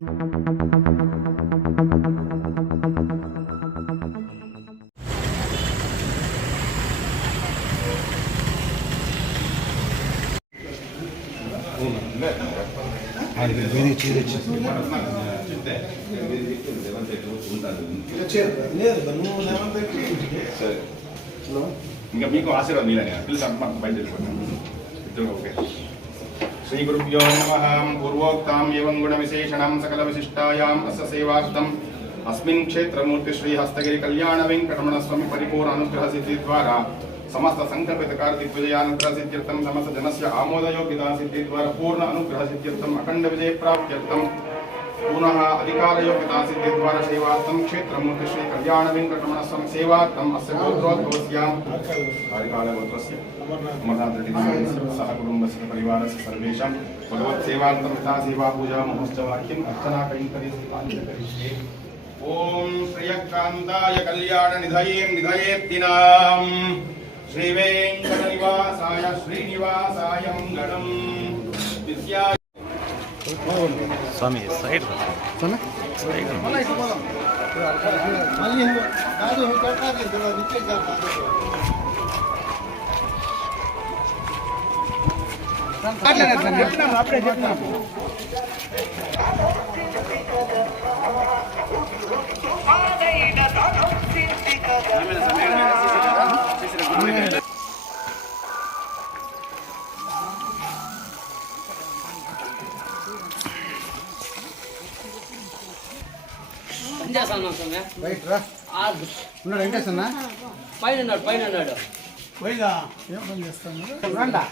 ఇంకా మీకు ఆశీర్వాదం మీరనే పిల్లలు మాకు బయలుదేరిపోతాం ఇద్దరు ఓకే. శ్రీ గురుభ్యో నమః. పూర్వోక్తాం ఏవం గుణ విశేషణం సకల విశిష్టాయాం అస్య సేవార్థం అస్మిన్ క్షేత్రమూర్తి శ్రీ హస్తగిరి కళ్యాణ వెంకటరమణ స్వామి పరిపూర్ణ అనుగ్రహ సిద్ధి ద్వారా సమస్త సంకల్పిత కార్తిక్ విజయానుగ్రహ సిద్ధ్యర్థం సమస్త జనస్య ఆమోదయోగ్యతా సిద్ధి ద్వారా పూర్ణ అనుగ్రహ సిద్ధ్యర్థం అఖండ విజయ ప్రాప్త్యర్థం पुनः अधिकारयोग्यता सिद्धि द्वारा सेवार्थं क्षेत्रमूर्ति श्री कल्याण वेंकटरमण स्वामी सेवार्थम् अस्य गोत्रोद्भवस्यां कार्यकालगोत्रस्य अमरनाथ रेड्डी सह कुटुम्बस्य परिवारस्य सर्वेषां भगवत् सेवार्थं तथा सेवा पूजा महोत्सवाख्यम् अर्चना करिष्ये। ओम श्रियकान्ताय कल्याण निधये निधयेत्तिनां श्री वेंकटनिवासाय श्रीनिवासाय मंगलम् विद्या स्वामी साइड రైట్ రా ఉన్నాడు వెంకటేశ్వర పైన ఉన్నాడు పోయిగా ఏం పని చేస్తాను రండా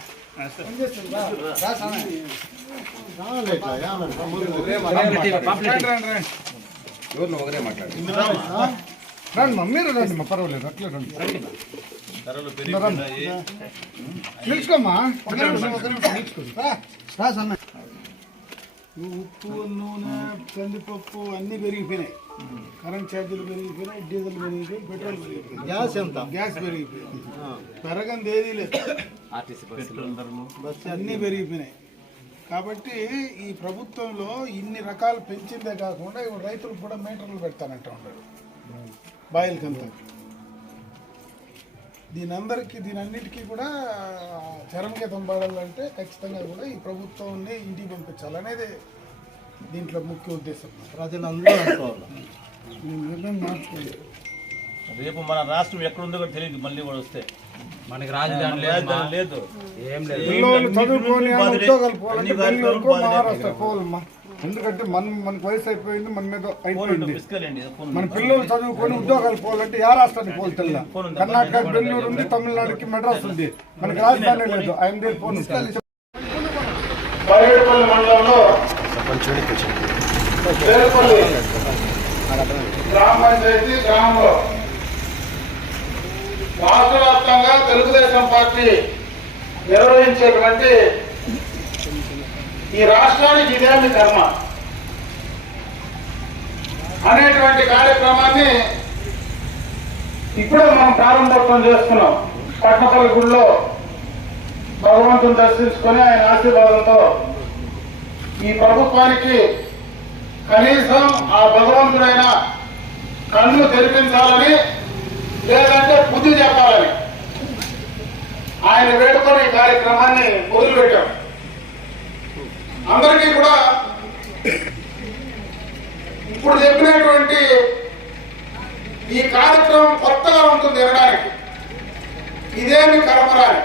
రండి మీరు రండి మా పర్వాలేదు అట్లే రండి నిలుచుకోమ్మా రా సన్న ఉప్పు నూనె కందిపప్పు అన్నీ పెరిగిపోయినాయి. కరెంట్ ఛార్జీలు పెరిగిపోయినాయి, డీజిల్ పెరిగిపోయి, పెట్రోల్ పెరిగిపోయింది, గ్యాస్ ఎంత గ్యాస్ పెరిగిపోయింది, పెరగంది ఏదీ లేదు, బస్సు అన్నీ పెరిగిపోయినాయి. కాబట్టి ఈ ప్రభుత్వంలో ఇన్ని రకాలు పెంచిందే కాకుండా ఇప్పుడు రైతులకు కూడా మీటర్లు పెడతానంట ఉన్నాడు బాయిలకంతా. దీనన్నిటికీ కూడా చరమగీతం పాడాలంటే ఖచ్చితంగా కూడా ఈ ప్రభుత్వాన్ని ఇంటికి పంపించాలనేది దీంట్లో ముఖ్య ఉద్దేశం. ప్రజలందరూ నిర్ణయం మార్చుకోండి. రేపు మన రాష్ట్రం ఎక్కడుందో కూడా తెలియదు. మళ్ళీ కూడా వస్తే మనకి రాజధాని లేదు, ఏం లేదు. పిల్లలు చదువుకొని ఉద్యోగాలు పోవాలంటే బెంగళూరుకు మహారాష్ట్ర పోవాలమ్మా. ఎందుకంటే మనకు వయసు అయిపోయింది, మన మీద అయిపోయింది. మన పిల్లలు చదువుకొని ఉద్యోగాలు పోవాలంటే ఏ రాష్ట్రానికి పోల్తల్లా. కర్ణాటక బెంగళూరు ఉంది, తమిళనాడుకి మెడ్రాస్ ఉంది, మనకి రాజధాని లేదు. ఆయన దగ్గర ఫోన్ మండలంలో గ్రామ పంచాయతీ గ్రామంలో రాష్ట్ర వ్యాప్తంగా తెలుగుదేశం పార్టీ నిర్వహించేటువంటి ఈ రాష్ట్రానికి ఇదేమి కర్మ అనేటువంటి కార్యక్రమాన్ని ఇప్పుడే మనం ప్రారంభోత్సవం చేసుకున్నాం. పట్నపల్లి గుడిలో భగవంతుని దర్శించుకొని ఆయన ఆశీర్వాదంతో ఈ ప్రభుత్వానికి కనీసం ఆ భగవంతుడైన కన్ను తెరిపించాలని, లేదంటే బుద్ధి చెప్పాలని ఆయన వేడుకొని ఈ కార్యక్రమాన్ని మొదలుపెట్టాం. అందరికీ కూడా ఇప్పుడు చెప్పినటువంటి ఈ కార్యక్రమం కొత్తగా ఉంటుంది వినడానికి. ఇదేమి కర్మరాని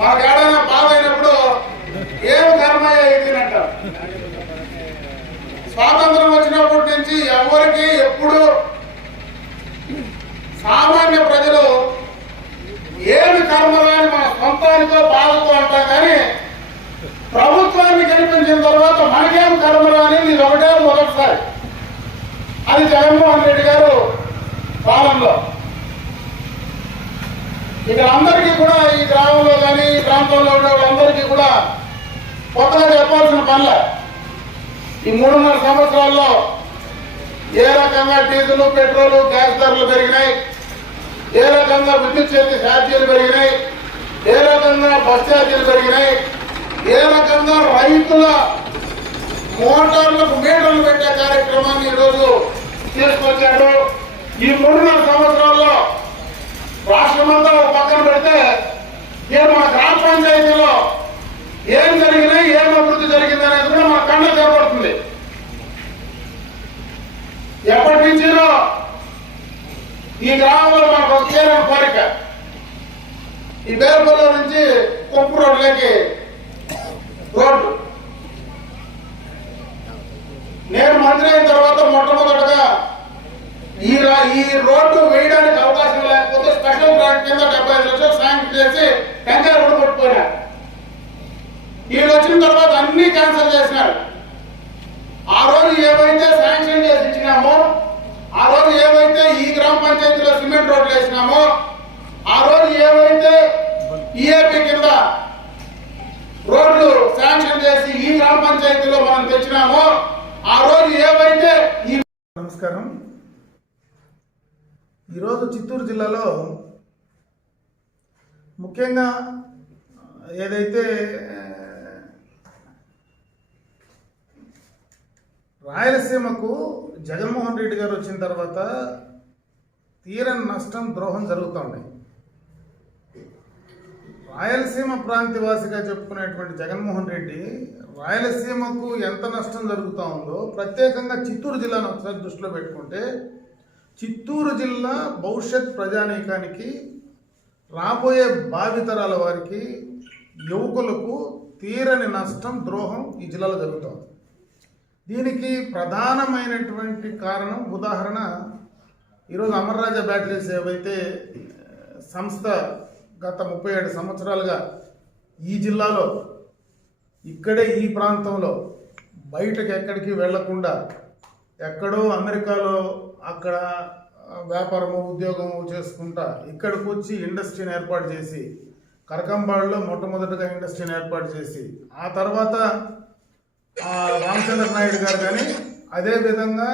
మాకు ఏడైనా బాధ అయినప్పుడు ఏమి కర్మయ్య ఇది అంటారు. స్వాతంత్రం వచ్చినప్పటి నుంచి ఎవరికి ఎప్పుడు సామాన్య ప్రజలు ఏమి కర్మరాని మన సొంతానికో బాధతో అంటాం, కానీ ప్రభుత్వాన్ని కనిపించిన తర్వాత మనకేం కర్మరాని ఇది ఒకటే మొదటిసారి. అది జగన్మోహన్ రెడ్డి గారు పాలనలో. ఇక్కడ అందరికీ కూడా ఈ గ్రామంలో కానీ ఈ ప్రాంతంలో ఉండే వాళ్ళందరికీ కూడా కొత్తగా చెప్పాల్సిన పనులే. ఈ 3.5 సంవత్సరాల్లో ఏ రకంగా డీజిల్, పెట్రోల్, గ్యాస్ ధరలు పెరిగినాయి, ఏ రకంగా విద్యుత్ శక్తి ఛార్జీలు పెరిగినాయి, ఏ రకంగా బస్ ఛార్జీలు పెరిగినాయి, ఏ రకంగా రైతుల మోటార్లకు మీటర్లు పెట్టే కార్యక్రమాన్ని ఈరోజు తీసుకొచ్చాడు. ఈ 3.5 సంవత్సరాల్లో రాష్ట్రమంతా ఒక పక్కన పెడితే మన గ్రామ పంచాయతీలో ఏం జరిగినాయి, ఏం అభివృద్ధి జరిగింది అనేది కూడా మన కళ్ళ కనబడుతుంది. ఎప్పటి నుంచినో ఈ గ్రామంలో మనకు ఒక తీరని కోరిక, ఈ బేరపల్లి నుంచి కొంపు రోడ్లకి రోడ్డు. నేను మంత్రి అయిన తర్వాత మొట్టమొదటగా ఈ రోడ్డు వేయడానికి అవకాశం లేకపోతే స్పెషల్ గ్రాంట్ కింద 75 లక్షలు శాంక్షన్ చేసి టెంకాయ కూడా కొట్టుకుపోయినా. వీళ్ళు వచ్చిన తర్వాత అన్ని క్యాన్సిల్ చేసినారు. ఆ రోజు ఏవైతే శాంక్షన్ చేసి ఇచ్చినామో, ఆ రోజు ఏవైతే ఈ గ్రామ పంచాయతీలో సిమెంట్ రోడ్లు వేసినామో, ఆ రోజు ఏవైతే ఈఏపీ కింద రోడ్లు శాంక్షన్ చేసి ఈ గ్రామ పంచాయతీలో మనం తెచ్చినామో, ఆ రోజు ఏవైతే ఈ నమస్కారం. ఈరోజు చిత్తూరు జిల్లాలో ముఖ్యంగా ఏదైతే రాయలసీమకు జగన్మోహన్ రెడ్డి గారు వచ్చిన తర్వాత తీరని నష్టం, ద్రోహం జరుగుతోంది. రాయలసీమ ప్రాంతవాసిగా చెప్పుకునేటువంటి జగన్మోహన్ రెడ్డి రాయలసీమకు ఎంత నష్టం జరుగుతూ ఉందో ప్రత్యేకంగా చిత్తూరు జిల్లాను ఒకసారి దృష్టిలో పెట్టుకుంటే, చిత్తూరు జిల్లా భవిష్యత్ ప్రజానీకానికి, రాబోయే భావితరాల వారికి, యువకులకు తీరని నష్టం, ద్రోహం ఈ జిల్లాలో జరుగుతోంది. దీనికి ప్రధానమైనటువంటి కారణం, ఉదాహరణ, ఈరోజు అమర్రాజా బ్యాటరీస్ ఏవైతే సంస్థ గత 37 సంవత్సరాలుగా ఈ జిల్లాలో, ఇక్కడే ఈ ప్రాంతంలో, బయటకు ఎక్కడికి వెళ్లకుండా, ఎక్కడో అమెరికాలో అక్కడ వ్యాపారము, ఉద్యోగము చేసుకుంటా ఇక్కడికి వచ్చి ఇండస్ట్రీని ఏర్పాటు చేసి, కరకంబాడులో మొట్టమొదటిగా ఇండస్ట్రీని ఏర్పాటు చేసి, ఆ తర్వాత రామచంద్ర నాయుడు గారు కానీ, అదేవిధంగా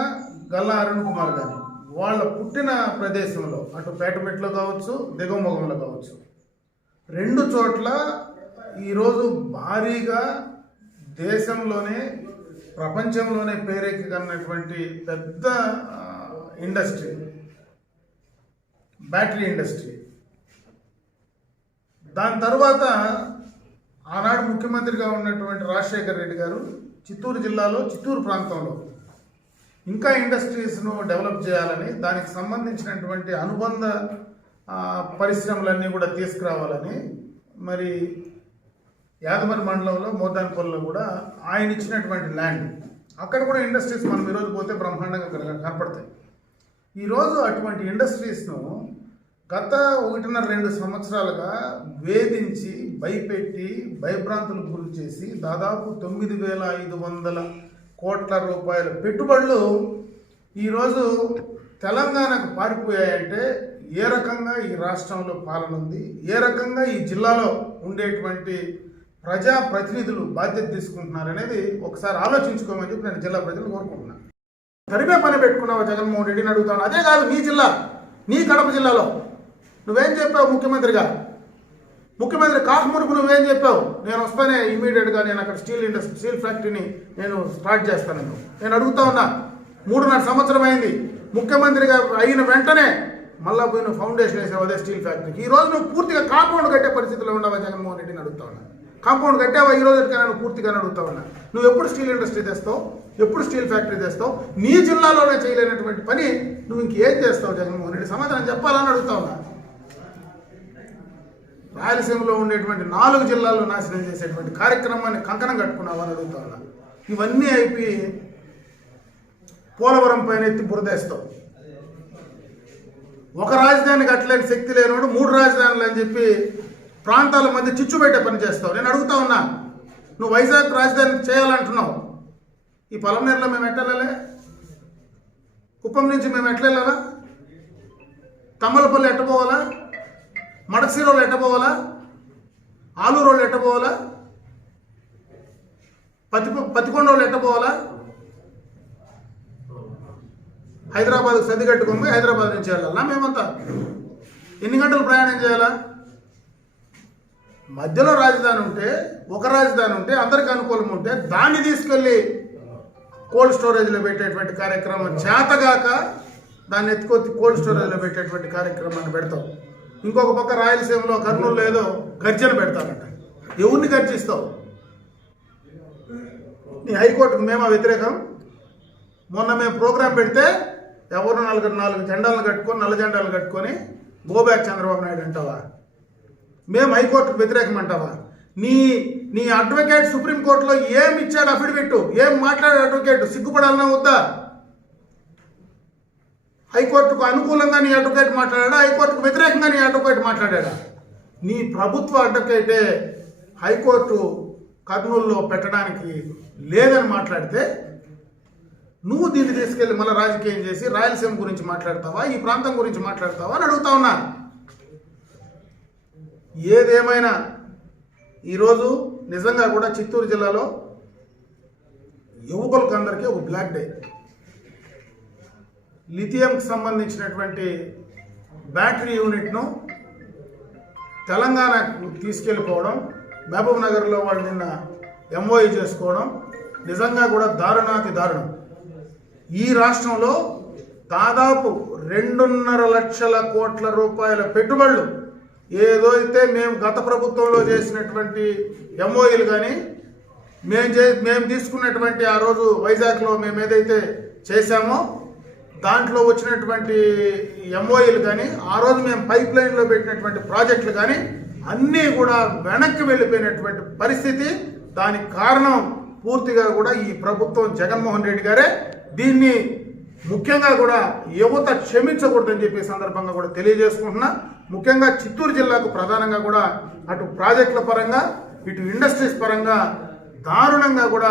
గల్లా అరుణ్ కుమార్ కానీ, వాళ్ళ పుట్టిన ప్రదేశంలో అటు పేటమెట్లో కావచ్చు, దిగువమొగంలో కావచ్చు, 2 చోట్ల ఈరోజు భారీగా దేశంలోనే, ప్రపంచంలోనే పేరెక్కన్నటువంటి పెద్ద ఇండస్ట్రీ బ్యాటరీ ఇండస్ట్రీ. దాని తర్వాత ఆనాడు ముఖ్యమంత్రిగా ఉన్నటువంటి రాజశేఖర్ రెడ్డి గారు చిత్తూరు జిల్లాలో, చిత్తూరు ప్రాంతంలో ఇంకా ఇండస్ట్రీస్ను డెవలప్ చేయాలని, దానికి సంబంధించినటువంటి అనుబంధ పరిశ్రమలన్నీ కూడా తీసుకురావాలని, మరి యాదమరి మండలంలో మోదాన్పల్లిలో కూడా ఆయన ఇచ్చినటువంటి ల్యాండ్, అక్కడ కూడా ఇండస్ట్రీస్ మనం ఈరోజు పోతే బ్రహ్మాండంగా కనపడతాయి. ఈరోజు అటువంటి ఇండస్ట్రీస్ను గత 1.5-2 సంవత్సరాలుగా వేధించి, భయపెట్టి, భయభ్రాంతులకు గురి చేసి దాదాపు 9,500 కోట్ల రూపాయల పెట్టుబడులు ఈరోజు తెలంగాణకు పారిపోయాయంటే ఏ రకంగా ఈ రాష్ట్రంలో పాలన ఉంది, ఏ రకంగా ఈ జిల్లాలో ఉండేటువంటి ప్రజా ప్రతినిధులు బాధ్యత తీసుకుంటున్నారు అనేది ఒకసారి ఆలోచించుకోమని చెప్పి నేను జిల్లా ప్రజలు కోరుకుంటున్నాను. తరిమే పని పెట్టుకున్నావా జగన్మోహన్ రెడ్డిని అడుగుతాను. అదే కాదు, నీ జిల్లా, నీ కడప జిల్లాలో నువ్వేం చెప్పావు ముఖ్యమంత్రిగా? ముఖ్యమంత్రి కాకమునుకు నువ్వేం చెప్పావు? నేను వస్తానే ఇమీడియట్గా నేను అక్కడ స్టీల్ ఫ్యాక్టరీని నేను స్టార్ట్ చేస్తాను. నేను అడుగుతా ఉన్నా, 3.5 సంవత్సరం అయింది. ముఖ్యమంత్రిగా అయిన వెంటనే మళ్ళా పోయి నువ్వు ఫౌండేషన్ వేసావు అదే స్టీల్ ఫ్యాక్టరీకి. ఈ రోజు నువ్వు పూర్తిగా కాంపౌండ్ కట్టే పరిస్థితిలో ఉండవా జగన్మోహన్ రెడ్డిని అడుగుతా ఉన్నా. కాంపౌండ్ కట్టావా ఈ రోజు ఎట్లా? నువ్వు పూర్తిగా అడుగుతా ఉన్నా. నువ్వు ఎప్పుడు స్టీల్ ఇండస్ట్రీ తెస్తావు, ఎప్పుడు స్టీల్ ఫ్యాక్టరీ తెస్తావు? నీ జిల్లాలోనే చేయలేనటువంటి పని నువ్వు ఇంకేం చేస్తావు జగన్మోహన్ రెడ్డి? సమాధానం చెప్పాలని అడుగుతా ఉన్నా. రాయలసీమలో ఉండేటువంటి 4 జిల్లాల్లో నాశనం చేసేటువంటి కార్యక్రమాన్ని కంకణం కట్టుకున్నావని అడుగుతా ఉన్నా. ఇవన్నీ అయిపోయి పోలవరం పైన ఎత్తి బురదేస్తావు. ఒక రాజధాని కట్టలేని శక్తి లేనివాడు 3 రాజధానులు అని చెప్పి ప్రాంతాల మధ్య చిచ్చు పెట్టే పని చేస్తావు. నేను అడుగుతా ఉన్నా, నువ్వు వైజాగ్ రాజధాని చేయాలంటున్నావు, ఈ పొలంనేరులో మేము ఎట్లెళ్ళాలి? కుప్పం నుంచి మేము ఎట్లెళ్ళాలా? తమ్మలపల్లి ఎట్టపోవాలా? మడకసీరోళ్ళు ఎట్టపోవాలా? ఆలూరు వాళ్ళు ఎట్టపోవాలా? పతికొండ వాళ్ళు ఎట్టపోవాలా? హైదరాబాద్కు సర్ది కట్టుకొని హైదరాబాద్ నుంచి వెళ్ళాలా? మేమంతా ఎన్ని గంటలు ప్రయాణం చేయాలా? మధ్యలో రాజధాని ఉంటే, ఒక రాజధాని ఉంటే, అందరికి అనుకూలం ఉంటే దాన్ని తీసుకెళ్ళి కోల్డ్ స్టోరేజ్లో పెట్టేటువంటి కార్యక్రమం చేతగాక దాన్ని ఎత్తుకొచ్చి కోల్డ్ స్టోరేజ్లో పెట్టేటువంటి కార్యక్రమాన్ని పెడతావు. ఇంకొక పక్క రాయలసీమలో కర్నూలు ఏదో గర్జన పెడతారంట. ఎవరిని గర్జిస్తావు? నీ హైకోర్టుకు మేమా వ్యతిరేకం? మొన్న మేము ప్రోగ్రాం పెడితే ఎవరు నాలుగు జెండాలను కట్టుకొని నల్ల జెండాలు కట్టుకొని గో బ్యాక్ చంద్రబాబు నాయుడు అంటావా? మేము హైకోర్టుకు వ్యతిరేకం అంటావా? నీ అడ్వకేట్ సుప్రీంకోర్టులో ఏం ఇచ్చాడు అఫిడవిట్, ఏం మాట్లాడాడు అడ్వకేట్? సిగ్గుపడాలన్నా వద్దా? హైకోర్టుకు అనుకూలంగా నీ అడ్వకేట్ మాట్లాడా, హైకోర్టుకు వ్యతిరేకంగా నీ అడ్వకేట్ మాట్లాడా? నీ ప్రభుత్వ అడ్వకేటే హైకోర్టు కర్నూలులో పెట్టడానికి లేదని మాట్లాడితే నువ్వు దీన్ని తీసుకెళ్ళి మళ్ళీ రాజకీయం చేసి రాయలసీమ గురించి మాట్లాడతావా, ఈ ప్రాంతం గురించి మాట్లాడతావా అని అడుగుతా ఉన్నా. ఏదేమైనా ఈరోజు నిజంగా కూడా చిత్తూరు జిల్లాలో యువకులకు అందరికీ ఒక బ్లాక్ డే. లిథియంకి సంబంధించినటువంటి బ్యాటరీ యూనిట్ను తెలంగాణకు తీసుకెళ్ళిపోవడం, మహబూబ్ నగర్లో వాళ్ళు నిన్న ఎంఓఈ చేసుకోవడం నిజంగా కూడా దారుణాతి దారుణం. ఈ రాష్ట్రంలో దాదాపు 2.5 లక్షల కోట్ల రూపాయల పెట్టుబడులు ఏదో అయితే మేము గత ప్రభుత్వంలో చేసినటువంటి ఎంఓఈలు కానీ మేము తీసుకున్నటువంటి ఆ రోజు వైజాగ్లో మేము ఏదైతే చేశామో దాంట్లో వచ్చినటువంటి ఎంఓఈలు కానీ ఆ రోజు మేము పైప్ లైన్లో పెట్టినటువంటి ప్రాజెక్టులు కానీ అన్నీ కూడా వెనక్కి వెళ్ళిపోయినటువంటి పరిస్థితి. దానికి కారణం పూర్తిగా కూడా ఈ ప్రభుత్వం జగన్మోహన్ రెడ్డి గారే. దీన్ని ముఖ్యంగా కూడా యువత క్షమించకూడదని చెప్పే సందర్భంగా కూడా తెలియజేసుకుంటున్నా. ముఖ్యంగా చిత్తూరు జిల్లాకు ప్రధానంగా కూడా అటు ప్రాజెక్టుల పరంగా ఇటు ఇండస్ట్రీస్ పరంగా దారుణంగా కూడా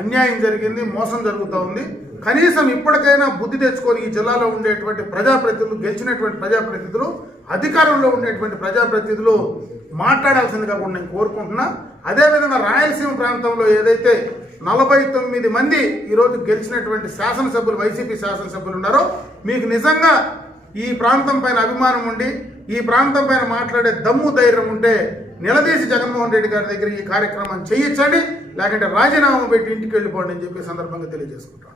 అన్యాయం జరిగింది, మోసం జరుగుతూ ఉంది. కనీసం ఇప్పటికైనా బుద్ధి తెచ్చుకొని ఈ జిల్లాలో ఉండేటువంటి ప్రజాప్రతినిధులు, గెలిచినటువంటి ప్రజాప్రతినిధులు, అధికారంలో ఉండేటువంటి ప్రజాప్రతినిధులు మాట్లాడాల్సిందిగా కూడా నేను కోరుకుంటున్నా. అదేవిధంగా రాయలసీమ ప్రాంతంలో ఏదైతే 49 మంది ఈరోజు గెలిచినటువంటి శాసనసభ్యులు, వైసీపీ శాసనసభ్యులు ఉన్నారో, మీకు నిజంగా ఈ ప్రాంతం పైన అభిమానం ఉండి ఈ ప్రాంతం పైన మాట్లాడే దమ్ము ధైర్యం ఉంటే నిలదీసి జగన్మోహన్ రెడ్డి గారి దగ్గర ఈ కార్యక్రమం చేయించండి, లేకుంటే రాజీనామా పెట్టి ఇంటికి వెళ్ళిపోండి అని చెప్పి సందర్భంగా తెలియజేసుకుంటాను.